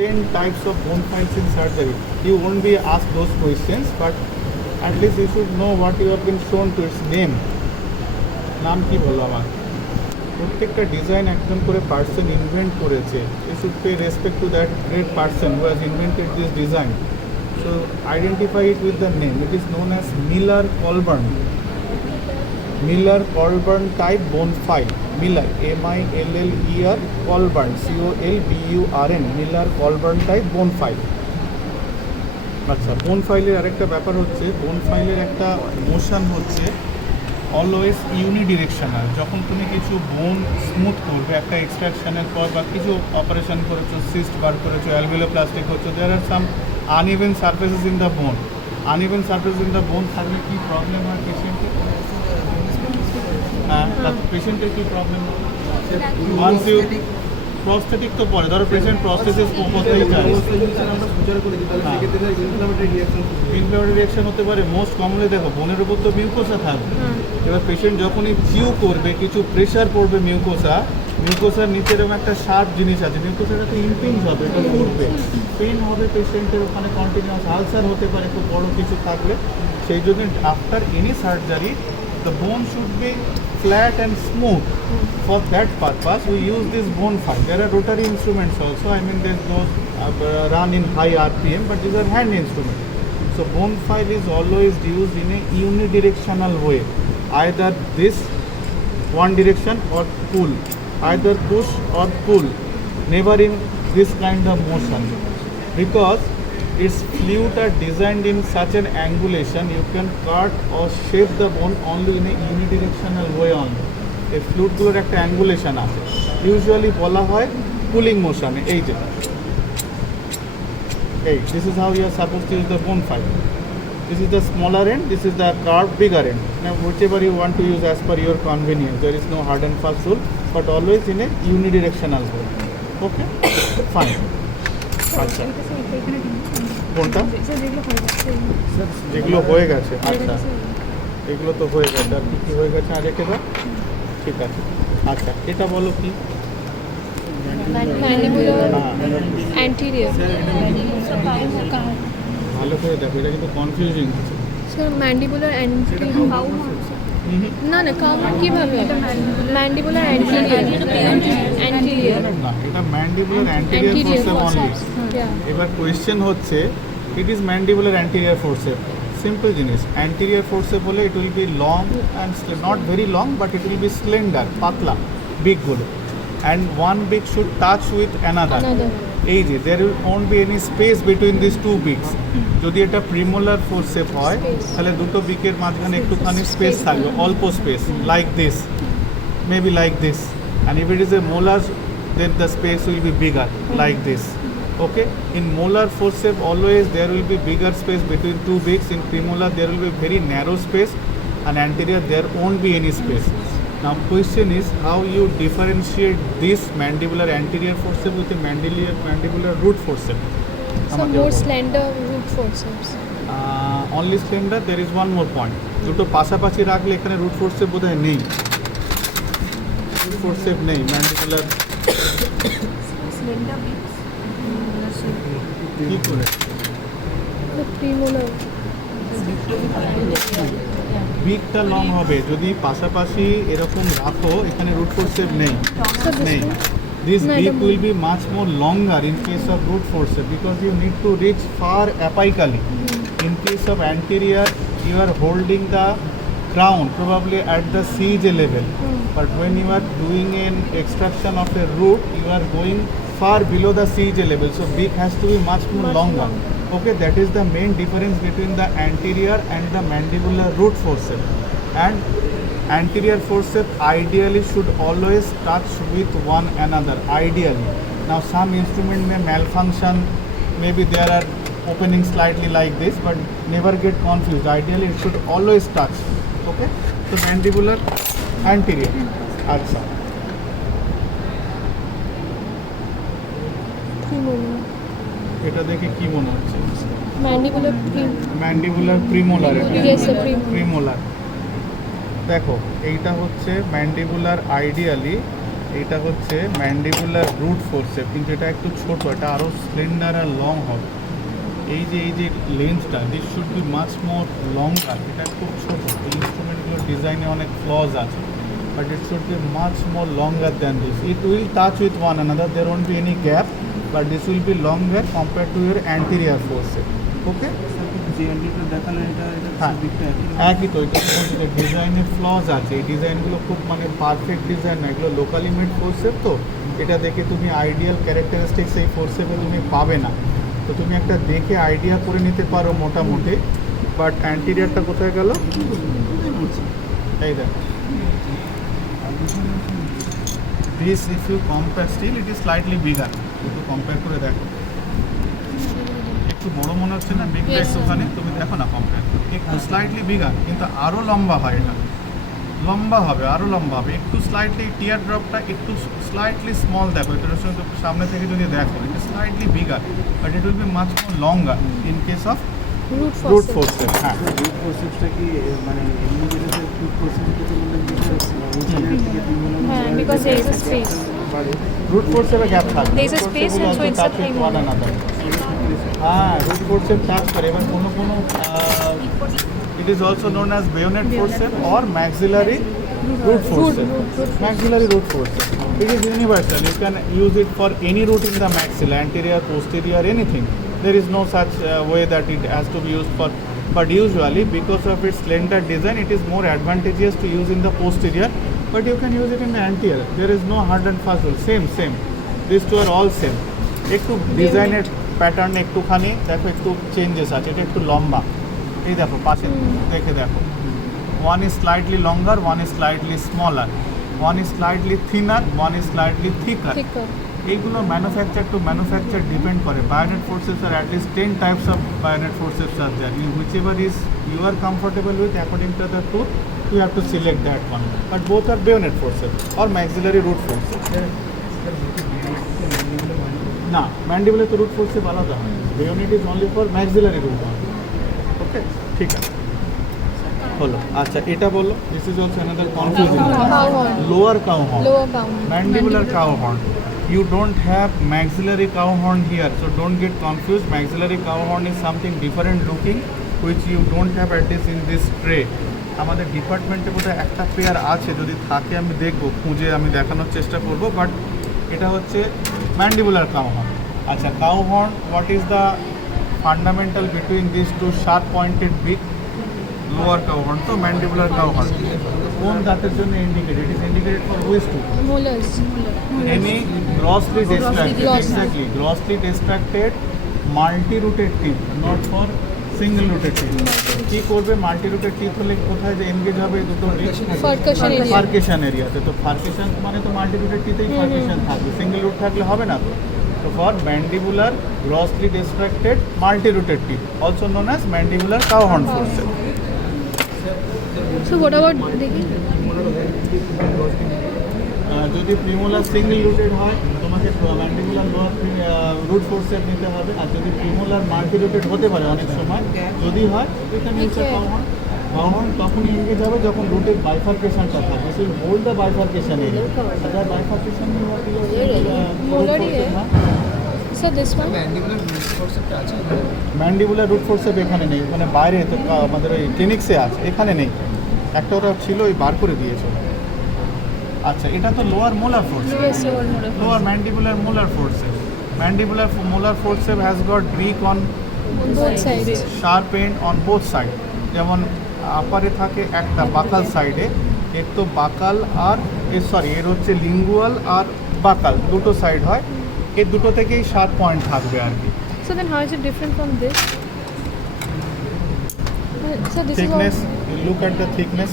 10 types of bone files in surgery. You won't be asked those questions, but at least you should know what you have been shown to its name. নাম কি বলো আমার? প্রত্যেকটা design একজন করে person invent করেছে। You should pay respect to that great person who has invented this design. So identify it with the name. It is known as Miller-Colburn. Miller-Colburn type bone file. Miller, M-I-L-L-E-R, Colburn, C-O-L-B-U-R-N, Miller-Colburn type bone file. আচ্ছা, বোন ফাইলের আরেকটা ব্যাপার হচ্ছে, বোন ফাইলের একটা motion হচ্ছে অলওয়েজ ইউনিডিরেকশনাল। যখন তুমি কিছু বোন স্মুথ করবে একটা এক্সট্রাকশনের পর বা কিছু অপারেশন করেছো, সিস্ট বার করেছো, অ্যালভিওপ্লাস্টি করছো, there are some uneven surfaces in the bone. Uneven surface in the bone থাকলে কী প্রবলেম হয় পেশেন্টের? হ্যাঁ, পেশেন্টের কী প্রবলেম হয়? ওয়ান্স ইউ প্রস্থেটিক তো পরে, ধরো পেশেন্ট প্রস্থেসিস করতেই চায়, ইনফ্লামেটরি রিয়াকশন হতে পারে। মোস্ট কমনলি দেখো বোনের উপর তো মিউকোসা থাকবে। এবার পেশেন্ট যখনই চিউ করবে কিছু প্রেশার পড়বে মিউকোসার নিচে এরকম একটা শার্প জিনিস আছে, মিউকোসাটা তো ইম্পিঞ্জ হবে, এটা উঠবে, পেন হবে পেশেন্টের, ওখানে কন্টিনিউয়াস আলসার হতে পারে খুব বড় কিছু থাকলে। সেই জন্য after any surgery the bone should be flat and smooth. For that purpose we use this bone file. There are rotary instruments also, I mean there's those run in high RPM, but these are hand instruments. So bone file is always used in a unidirectional way, either this one direction or pull, either push or pull, never in this kind of motion, because its flute are designed in such an angulation you can cut or shape the bone only in a unidirectional way only. এই ফ্লুটগুলোর একটা অ্যাঙ্গুলেশন আছে, usually বলা হয় pulling মোশনে। এই যে this is how you are supposed to use the bone file. This is the smaller end, this is the curved bigger end. Now whichever you want to use as per your convenience, there is no hard and fast rule, but always in a unidirectional way. Okay, fine. আচ্ছা, কোনটা? যেগুলো হয়ে গেছে, আচ্ছা এগুলো তো হয়ে গেছে, আর কী হয়ে গেছে আর রেখে দাও, ঠিক আছে। আচ্ছা, এটা বলো কি? ভালো করে দেখো, এটা কিন্তু কনফিউজিং হচ্ছে। ম্যান্ডিবুলার না না কাউন্ট কিভাবে? ম্যান্ডিবুলার অ্যান্টিরিয়র না, এটা ম্যান্ডিবুলার অ্যান্টিরিয়র ফোর্সেপ অনলি। এবার কোয়েশ্চেন হচ্ছে it is mandibular anterior forceps, simple জিনিস। অ্যান্টিরিয়র ফোর্সেপ বলে it will be long and not very long, but it will be slender, পাতলা বিগগুলো, and one beak should touch with another. এই যে there will won't be any space between this two beaks. যদি এটা premolar forcep হয় তাহলে দুটো বিকের মাঝখানে একটুখানি স্পেস থাকবে, অল্প space, like this, maybe like this. And if it is a molar then the space will be bigger, like this. Okay, in molar forceps always there will be bigger space between two bigs. In premolar there will be very narrow space, and anterior there won't be any space. Now question is how you differentiate this mandibular anterior forceps with the mandibular root forceps. So more slender root forceps. Only slender. There is one more point. দুটো পাশাপাশি রাখলে এখানে root forceps বোধহয় নেই, root forceps নেই, mandibular কি করে বিগটা long হবে যদি পাশাপাশি এরকম রাখো, এখানে রুট ফোর্সেপ নেই। This beak will be much more longer in case of root forceps because you need to reach far apically. In case of anterior, you are holding the crown probably at the CJ level, but when you are doing an extraction of a root, you are going far below the CJ level, so beak has to be much more longer. Okay, that is the main difference between the anterior and the mandibular root forceps. And anterior forceps ideally should always touch with one another, ideally. Now some instrument may malfunction, maybe there are openings slightly like this, but never get confused. Ideally it should always touch. Okay, so mandibular anterior. আচ্ছা, এটা দেখে কি মনে হচ্ছে? Mandibular premolar. Premolar দেখো, এইটা হচ্ছে mandibular ideally এটা হচ্ছে ম্যান্ডিবুলার রুট ফোর্সেপ, কিন্তু এটা একটু ছোট, এটা আরও স্প্লেন্ডার আর লং হবে। এই যে লেন্সটা, this should be much more longer. এটা খুব ছোট, এই ইনস্ট্রুমেন্টগুলোর ডিজাইনে অনেক ফ্লজ আছে, but it should be much more longer than this. It will touch with one another, there won't be any gap, but this will be longer compare to your anterior forceps. Okay, যে অ্যান্টিটা দেখালেন এটা হ্যাঁ দিকটা একই তো, এটা ডিজাইনের ফ্লজ আছে। এই ডিজাইনগুলো খুব মানে পারফেক্ট ডিজাইন না, এগুলো লোকালি মেড ফোর্সেপ, তো এটা দেখে তুমি আইডিয়াল ক্যারেক্টারিস্টিক্স এই ফোর্সেপে তুমি পাবে না। তো তুমি একটা দেখে আইডিয়া করে নিতে পারো মোটামুটি, বাট অ্যান্টিরিয়ারটা কোথায় গেল? এই দেখো, this if you compare, still it is slightly bigger. একটু কম্পেয়ার করে দেখো, একটু বড় মনে হচ্ছে না? বিগটা Yes, একটুখানি তুমি দেখো না, কম্পেয়ার একটু স্লাইটলি বিগার, কিন্তু আরও লম্বা হয়। এটা লম্বা হবে, আরও লম্বা হবে। একটু স্লাইটলি টিয়ার ড্রপটা একটু স্লাইটলি স্মল দেখো, এটার সঙ্গে সামনে থেকে যদি দেখো, এটা slightly bigger, but it will be much more longer in case of root root forcep. Forcep. হ্যাঁ, রুট ফোর্সেপসটা কি মানে এমনি যেটা রুট ফোর্সেপস থেকে বললেন যে উচ্চারণ থেকে 3 মিলিমিটার হ্যাঁ, because there is a space. Root ফোর্সেপে গ্যাপ থাকবে। There is a space and so it's a thing. হ্যাঁ, রুট ফোর্সেপ টাচ করে। এবার কোনো it is also known as bayonet forcep or maxillary root forceps. Maxillary root forceps. It is universal. You can use it for any root in the maxilla, anterior, posterior, anything. There is no such way that it has to be used for. But usually, because of its slender design, it is more advantageous to use in the posterior. But you can use it in the anterior. There is no hard and fast rule. Same. These two are all same. একটু ডিজাইনের pattern একটুখানি দেখো, একটু changes আছে। এটা একটু লম্বা, এই দেখো পাশে দেখে দেখো। One is slightly longer, one is slightly smaller, one is slightly thinner, one is slightly thicker. Thicker. এইগুলো ম্যানুফ্যাকচার টু ম্যানুফ্যাকচার ডিপেন্ড করে। Bayonet forceps are at least 10 types of bayonet forceps are there. Whichever is you are comfortable with according to the tooth, you have to select that one. But both are bayonet forceps or maxillary root forceps. না, ম্যান্ডিবুলে তো root forcep আলাদা হয়। bayonet is only for maxillary root. ওকে, ঠিক আছে, হলো। আচ্ছা, এটা বলো, this is also another confusing. Cow horn. Lower cow horn, Lower cow. mandibular cow horn. You don't have maxillary cow horn here, so don't get confused. Maxillary cow horn is something different looking, which you don't have at least in this tray. আমাদের ডিপার্টমেন্টে বোধহয় একটা pair আছে, যদি থাকে আমি দেখবো, খুঁজে আমি দেখানোর চেষ্টা করব। বাট এটা হচ্ছে ম্যান্ডিবুলার কাউ হর্ন। আচ্ছা, cow horn, what is the fundamental between this two sharp pointed big? Lower cow horn তো ম্যান্ডিবুলার কাউ হর্ন কোন দাঁতের জন্য indicated? It is indicated for which tooth? Molars. Any grossly distracted, Grossly. exactly, grossly distracted multi-rooted teeth, not for single rooted teeth. কি করবে multi-rooted teeth হলে? কোথায় যে engage হবে দুটো Furcation area. ফার্কেশন এরিয়াতে। তো ফার্কেশন মানে তো মাল্টি-রুটেড টিথেই ফার্কেশন থাকবে, সিঙ্গেল রুট থাকলে হবে না তো। তো for mandibular grossly distracted multi-rooted teeth, also known as mandibular cow horn forcep. So what about দেখি? যদি প্রিমোলার সিঙ্গেল রুটেড হয়, তোমাকে ম্যান্ডিবুলার রুট ফোর্সেপ নিতে হবে। আর যদি প্রিমোলার মাল্টি রুটেড হতে পারে অনেক সময়, যদি হয় এখানে কাউহর্ন তখনই এনগেজ হবে যখন রুটের বাইফার্কেশনটা থাকবে। So hold the bifurcation area. Other bifurcation Molar ear. So this one? Mandibular root forcep এখানে নেই, মানে বাইরে তো আমাদের ওই ক্লিনিক্সে আছে, এখানে নেই। একটা ওরা ছিল, ওই বার করে দিয়েছে। আচ্ছা, এটা তো lower molar forcep. Yes, lower molar. Lower mandibular molar forceps. Mandibular molar forceps has got beak on Both sides. sharp end on both sides. যেমন আপারে থাকে একটা বাকাল সাইডে, এর তো বাকাল আর এর হচ্ছে লিঙ্গুয়াল আর বাকাল দুটো সাইড হয়। এই দুটো থেকেই 7 পয়েন্ট থাকবে আর কি। So then how is it different from this? So this Thickness, is you look at the thickness.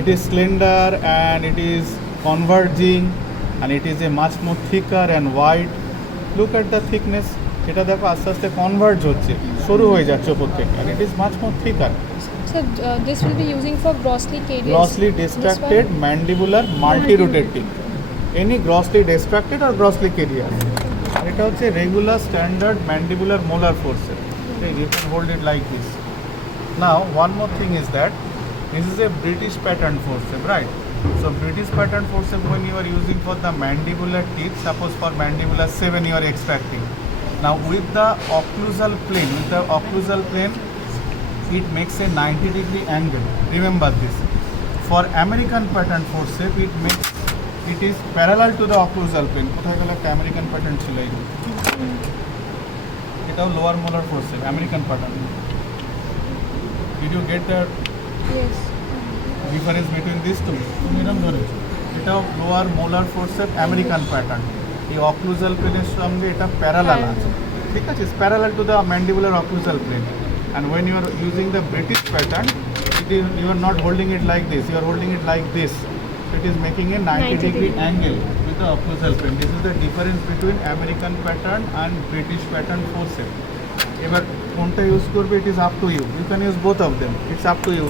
It is slender and it is converging and it is a much more thicker and wide. Look at the thickness. এটা দেখো আস্তে আস্তে converge হচ্ছে, শুরু হয়ে যাচ্ছে ওপর থেকে, and it is much more thicker. So this will be using for grossly caries. Grossly distracted mandibular multi-rooted teeth. Any grossly distracted or grossly carious. আর এটা হচ্ছে regular standard mandibular molar forcep. You can hold it like this. Now one more thing is that this is a British pattern forceps, right? So British pattern forceps when you are using for the mandibular teeth, suppose for mandibular 7 you are extracting. Now with the occlusal plane, it makes a 90-degree angle. Remember this. For American pattern forceps, it is parallel to the occlusal plane. কোথায় গেল একটা American pattern ছিল এই? এটাও lower molar forceps, American pattern. Did you get the Yes. difference between these two? তুমি এরকম ধরেছো। এটাও lower molar forceps, American pattern. এই occlusal plane এর সঙ্গে এটা parallel আছে। ঠিক আছে? It's parallel to the mandibular occlusal plane. And when you are using the British pattern, you are not holding it like this. You are holding it like this. It is making a 90-degree angle with the occlusal plane. This is the difference between American pattern and British pattern forceps. এবার কোনটা use করবে, it is up to you. You can use both of them. It's up to you.